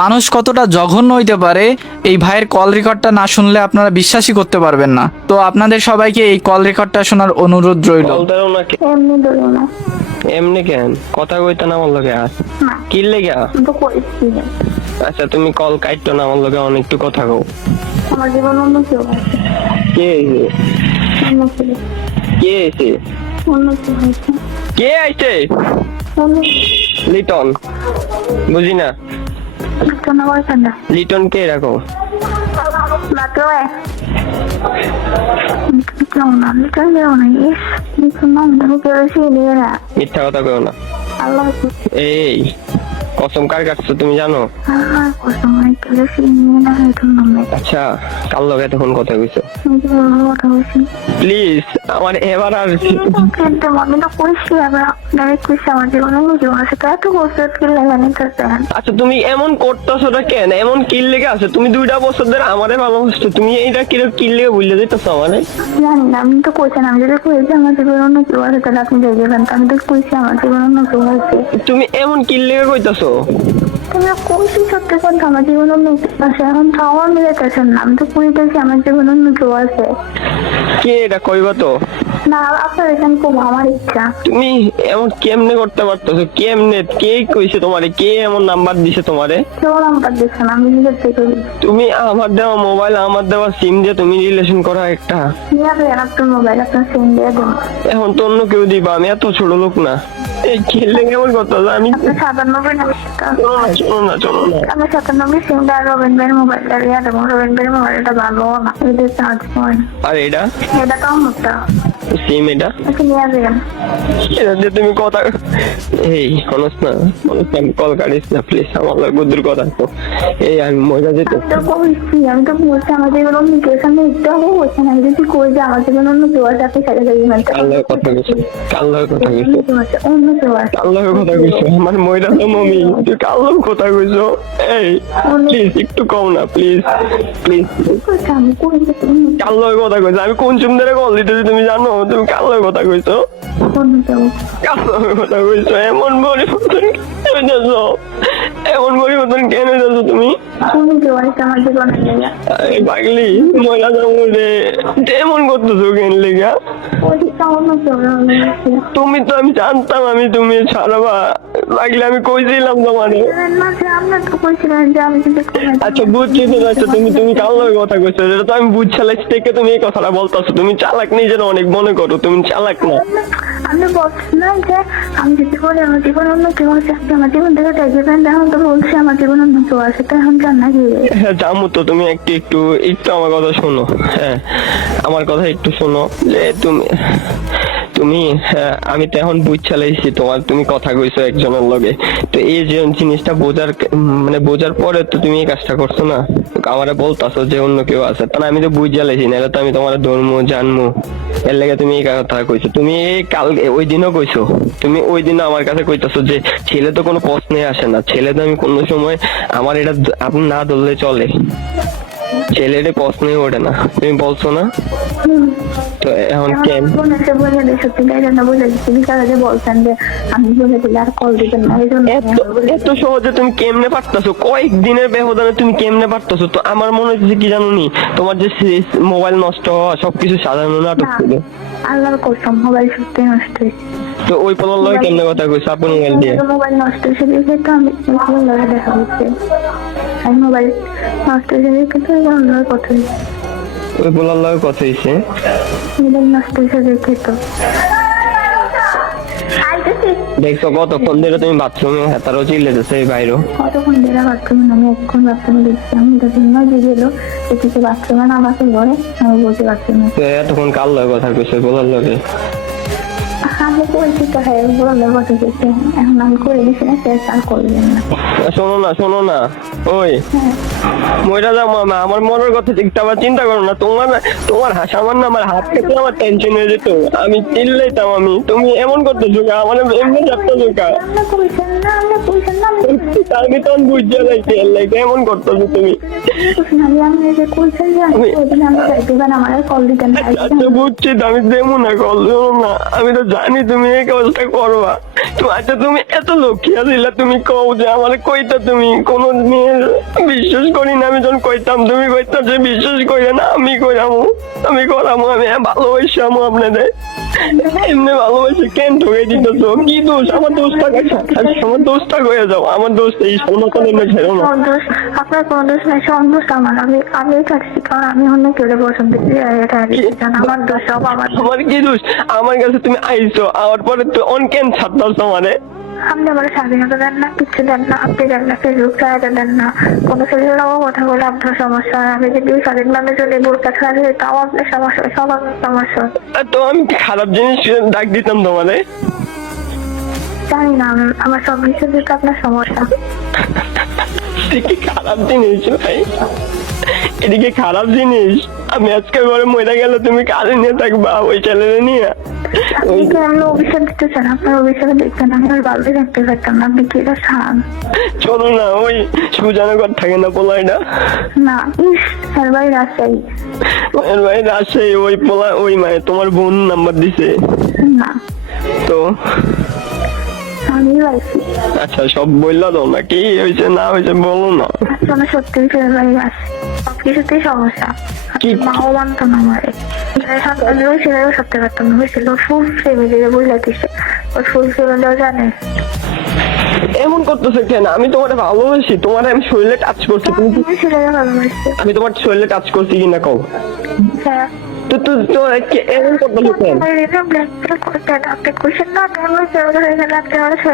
মানুষ কতটা জঘন্য হইতে পারে এই ভাইয়ের কল রেকর্ডটা না শুনলে আপনারা বিশ্বাসই করতে পারবেন না। তো আপনাদের সবাইকে এই কল রেকর্ডটা শোনার অনুরোধ রইল। কল ধরো না কে- এমনি ধরো না। এমনি কেন কথা কইতে না আমার লগে আস না, কি লেগা? আমি তো কইছি না। আচ্ছা তুমি কল কাটতো না আমার লগে অনেক একটু কথা কও। আমার জীবন অন্য কেউ আছে, কে এসে? অন্য ছেলে, কে এসে? অন্য কেউ আছে, কে আইছে? অন্য লিটন বুঝি না। কেন বলছেন না? লিটন কে রাখো? মাত্র কেমন আমি কেন যাবো না? নাম তুমি কেউ বেশি নিয়ে না। মিথ্যা কথা কও না। আল্লাহ এই কসম কার কাটছো তুমি জানো? আল্লাহ কসম আমি কেউ বেশি নিয়ে না, এটার নামে আচ্ছা কার লগে তখন কথা কইছো? আমি তো ভালো কথা বলছি। প্লিজ আমার এবার আর কিন্তু আমি তো কইছি, আবার ডাইরেক্ট কইছি আমার জীবনে অন্য কেউ আছে, তো এত বছর কি লাগে নিতেছেন? আচ্ছা তুমি এমন করতেছো না কেন? এমন কিল লেগে আছে? তুমি 2টা বছর ধরে আমারে ভালোবাসছো, তুমি এইটা কিল লেগে বুঝলে দিতেছো আমারে? জানি না, আমি তো কইছেন, আমি যদি কইছি আমার জীবনে অন্য কেউ আছে তাহলে আপনি দেখবেন, আমি তো কইছি আমার জীবনে অন্য কেউ আছে। তুমি এমন কিল লেগে কইতাছো? তুমি কইছি সত্যি কথা, আমার জীবনে অন্য কেউ আছে, এখন তো আমার মিলাইতেছেন না, আমি তো কইতেছি আমার জীবনে অন্য কেউ আছে। কে এটা কইবা তো? না, আপনার এখানে খুব আমার ইচ্ছা। তুমি এমন কেমনে করতে পারতেছো? কেমনে? কে কইছে তোমারে? কে এমন নাম্বার দিছে তোমারে? কেউ নাম্বার দিচ্ছেন, আমি নিজের থেকে দিচ্ছি। তুমি আমার দেওয়া মোবাইল, আমার দেওয়া সিম দিয়ে তুমি রিলেশন করা একটা। নিয়ে আসবেন আপনার মোবাইল, আপনার সিম দিয়ে দেন। এখন তো অন্য কেউ দিবা, আমি এত ছোট লোক না। এই খেললে কেমন করতেছো? আমি আপনার 97 চলো না চলো না। আমি 97 সিমটা আর রবিন ভাইয়ের মোবাইলটা দিয়ে দেবো। রবিন ভাইয়ের মোবাইলটা ভালো না, এদের চার্জ পয়েন্ট, আর এটা এটা তো আমারটা। সিম এটা আচ্ছা নিয়ে আসবেন। এটা দিয়ে তুমি কথা এই হনস না আমি কল কাটিস না প্লিজ, আমার লাগে বুদ্ধুর কথা তো। এই আমি মজা যেতে আমি তো কইছি, আমি তো বলছি আমার জীবন অন্য কেউ সামনে একটু আগে বলছি না, আমি যদি কই যে আমার জীবন অন্য কেউ আছে, আপনি সাথে সাথে মানতে কার লগে কথা কইছো? কার লগে কথা কইছো? অন্য কেউ আছে, অন্য কেউ আছে। কার লগে কথা কইছো? আমার মইরা তো মমি, তুই কার লগে কথা কইছো? এই প্লিজ একটু কম না প্লিজ প্লিজ। কইছে আমি কইছি তুমি কার লগে কথা কইছো? আমি কোন চুম ধরে কল দিতেছি তুমি জানো? তুমি কার লগে কথা কইছো? অন্য কেউ। কার লগে কথা কইছো? এমন বড়ি মতন কেন যাচ্ছো? এমন বড়ি মতন কেন যাচ্ছো তুমি? অন্য কেউ আছে আমার জীবনে লেগে। এই পাগলি মজা যাবো রে, এমন করতেছো কেন লেগা? কইছি অন্য কেউ আছে। তুমি তো আমি জানতাম আমি তুমি ছাড়বা লাগলে, আমি কইছিলাম তোমারে। না যে আমরা তো কইছিলেন যে আমি যদি আচ্ছা বুঝছি তো। আচ্ছা তুমি কার লগে কথা কইছো? এটা তো আমি বুঝছালাই থেকে তুমি এই কথাটা বলতাছো। তুমি চালাক নিজের অনেক মনে করো, তুমি চালাক না। আমি বলছিলাম যে আমি যদি বলি আমার জীবন অন্য কেউ আছে, আপনি আমার জীবন থেকে দেখবেন, এখন তো বলছি আমার জীবন অন্য কেউ আছে, তো এখন জান না কি? হ্যাঁ জামু তো, তুমি একটু একটু একটু আমার কথা শোনো। হ্যাঁ আমার কথা একটু শোনো যে তুমি তুমি হ্যাঁ, আমি তো এখন বুঝছালাইছি তোমার, তুমি কথা কইছো একজনের লগে। তো এই যে জিনিসটা বোঝার মানে বোঝার পরে তো তুমি এই কাজটা করছো না, আমারে বলতাছো যে অন্য কেউ আছে, তাহলে আমি তো বুঝালাইছি না, এটা তো আমি তোমার ধর্ম জানবো এর লেগে তুমি এই কথা কইছো। তুমি এই কাল ওই দিনও কইছো, তুমি ওই দিনও আমার কাছে কইতাছো যে ছেলে তো কোনো প্রশ্নে আসে না, ছেলে তো আমি কোনো সময় আমার এটা আপনি না ধরলে চলে, ছেলের প্রশ্নই ওঠে না, তুমি বলছো না? তো এখন কেন বলেছে বলে দিই, সত্যি তাই জন্য বলে দিচ্ছি। বিকালে যে বলছেন যে আমি বলে দিলে আর কল দিবেন না, এই জন্য এত এত সহজে তুমি কেমনে পারতাছো? কয়েকদিনের ব্যবধানে তুমি কেমনে পারতাছো? তো আমার মনে হচ্ছে কি জানো নি, তোমার যে মোবাইল নষ্ট হওয়া সবকিছু সাধারণ নাটক ছিল। আল্লাহর কসম মোবাইল সত্যি নষ্ট হয়েছে। তো ওই পোলার লগে কেমনে কথা কইছো আপন মোবাইল দিয়ে? মোবাইল নষ্ট হয়েছে দেখে তো আমি লগে দেখা হচ্ছে, আমি মোবাইল নষ্ট হয়েছে দেখে তো অন্যের কথা হয়েছে। ওই পোলার লগে কথা হইছে? মোবাইল নষ্ট হয়েছে দেখে তো দেখছো কতক্ষণ ধরে তুমি বাথরুমে হেতারও চিল্লেতেছে এই বাইরেও? কতক্ষণ ধরে বাথরুমে, আমি এক্ষণ বাথরুমে দেখছি, আমি জন্য যে গেলো এদিকে বাথরুমে নামাতে ঘরে আমি বলছি বাথরুমে। তো এতক্ষণ কার লগে কথা কইছো পোলার লগে? আমি করেছি তো, হ্যাঁ বলে বসে গেছে, এখন আমি করে দিচ্ছি না, সে আর করবেন না। শোনো না শোনো না, ওই মইরা যাও মামা, আমার মনের কথা ঠিকটা আবার চিন্তা করো না। তোমার তোমার সামান্য আমার হাত থেকে আমার টেনশন হয়ে যেত, আমি চিল্লাইতাম। আমি তুমি এমন করতেছো কা? আমার এমনি যাচ্তেছো কা? আমরা কইছেন না, আমরা কইছেন না, আমি তখন বুঝতে লাগছি এর লাগে এমন করতেছো তুমি। আমি যে কইছেন যে আমি ওইদিন আমি যাইতেবেন আমার কল দিতেন না। আচ্ছা বুঝছি তো, আমি দেবো না কল, দেবো না। আমি তো জানি তুমি এই কাজটা করবা। তো আচ্ছা তুমি এত লক্ষ্মী আছিলা, তুমি কও যে আমার কইতা তুমি কোন মেয়ের যখন কইতাম তুমি কইতাম যে বিশ্বাস করে না, আমি করামু, আমি ভালোবাসামু আপনাদের। এমনি ভালোবাসে কেন ঠকে দিতেছো? কি দোষ? আমার দোষটা আমার দোষটা হয়ে যাও, আমার দোষ এই সমতলে না ছেড়ো না। সব দোষ আপনার, কোনো দোষ নাই, সব দোষ আমার। আমি চাচ্ছি, কারণ আমি অন্য কেউ পছন্দ করি, এটা আমার দোষ, সব আমার। আমার কি দোষ? আমার কাছে তুমি আইছো, আর পরে তুই অন কেন ছাড়তাছো মানে? আপনি আমার স্বাধীনতা দেন না, কিচ্ছু দেন না। আপনি দেন না, ফেসবুক চালাতে দেন না, কোনো ছেলের কথা বলে আপনার সমস্যা হয়। আমি যদি স্বাধীনভাবে চলে বোরকা ছাড়া যাই, তাও আপনার সমস্যা হয়, সব আপনার সমস্যা হয়। তো আমি কি খারাপ জিনিস ডাক দিতাম তোমারে? জানি না, আমার সব কিছু দিকে আপনার সমস্যা। কি খারাপ জিনিস ভাই, এদিকে খারাপ জিনিস। আমি আজকে ঘরে মরে গেলে তুমি কারে নিয়ে থাকবা? ওই ছেলেরে নিয়ে? আপনি কি আমি অভিশাপ দিতে চান? আপনার অভিশাপে দেখতেন আমি আর ভালোই রাখতে পারতাম না। আপনি কি এটা চান? চলো না, ওই সুজানগর থাকে না পোলাইটা? না, স্যার ভাই রাজশাহী। ওর ভাই রাজশাহী, ওই পোলা, ওই মায়ের তোমার বোন নাম্বার দিছে? না, তো আমি পাইছি। আচ্ছা, সব বললা দাও না, কি হয়েছে না হয়েছে বলো না। আসলে সত্যি স্যার ভাই আছে, সব কিছুতেই সমস্যা। কি? মাও মানতো না আমারে। ওই ছেলেও সত্যি পারতাম না, ওই ছেলে ফুল ফ্যামিলি বুঝলা দিছে, ওই ফুল ফ্যামিলিও জানে। এমন করতেছে কেন? আমি তোমার ভালোবাসি, তোমার আমি শরীরে টাচ করছি, তুমি কি? তুমি ছেলেরা ভালোবাসছে। আমি তোমার শরীরে টাচ করছি কিনা কও? হ্যাঁ, তো তো তো এমন করতেছে কেন? আপনি কোশ্চেন না, আপনি আমার